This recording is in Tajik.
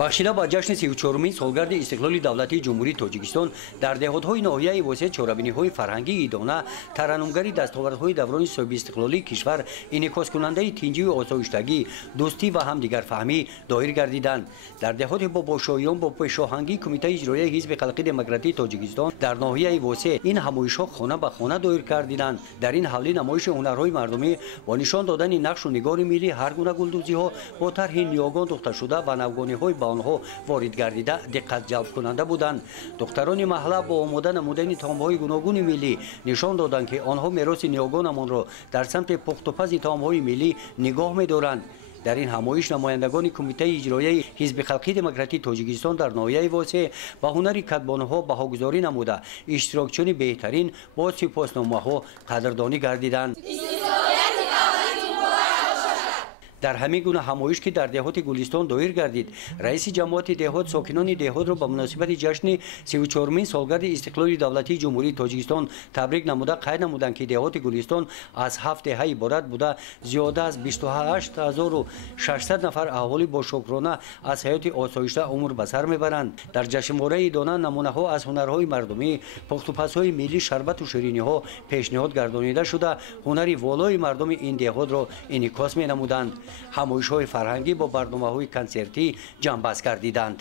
бахшида ба ҷашни 34-умин солгарди истиқлоли давлати ҷумҳурии тоҷикистон дар деҳотҳои ноҳияи восеъ чорабиниҳои фарҳангии дона тараннумгари дастовардҳои даврони соҳиби истиқлолии кишвар инъикоскунандаи тинҷиву осоиштагӣ дӯстӣ ва ҳамдигарфаҳмӣ доир гардиданд. дар деҳоти бобошоиён бо пешоҳангии кумитаи иҷроияи ҳизби халқии демократии тоҷикистон дар ноҳияи восеъ ин ҳамоишҳо хона ба хона доир гардиданд. дар ин ҳавлӣ намоиши ҳунарҳои мардумӣ бо нишон додани нақшу нигори миллӣ ҳар гуна гулдӯзиҳо бо тарҳи ниёгон духташуда ба навгониҳои ба онҳо ворид гардида диққатҷалбкунанда буданд. духтарони маҳалла бо омода намудани таомҳои гуногуни миллӣ нишон доданд ки онҳо мероси ниёгонамонро дар самти пухтупази таомҳои миллӣ нигоҳ медоранд. дар ин ҳамоиш намояндагони кумитаи иҷроияи ҳизби халқии демократии тоҷикистон дар ноҳияи восеъ ба ҳунари катбонҳо баҳогузорӣ намуда иштирокчиёни беҳтарин бо сипосномаҳо қадрдонӣ гардиданд. дар ҳамин гуна ҳамоиш ки дар деҳоти гулистон доир гардид, раиси ҷамоати деҳот сокинони деҳотро ба муносибати ҷашни 34-умин солгарди истиқлоли давлатии ҷумҳурии тоҷикистон табрик намуда қайд намуданд ки деҳоти гулистон аз 7 деҳа иборат буда зиёда аз 28600 нафар аҳволи бошукрона аз ҳаёти осоишта умр ба сар мебаранд. дар ҷашнвораи дона намунаҳо аз ҳунарҳои мардумӣ, пухтупазҳои миллӣ, шарбату шириниҳо пешниҳод гардонида шуда ҳунари волои мардуми ин деҳотро инъикос менамуданд. ҳамоишҳои фарҳангӣ бо барномаҳои консертӣ ҷамъбаст гардиданд.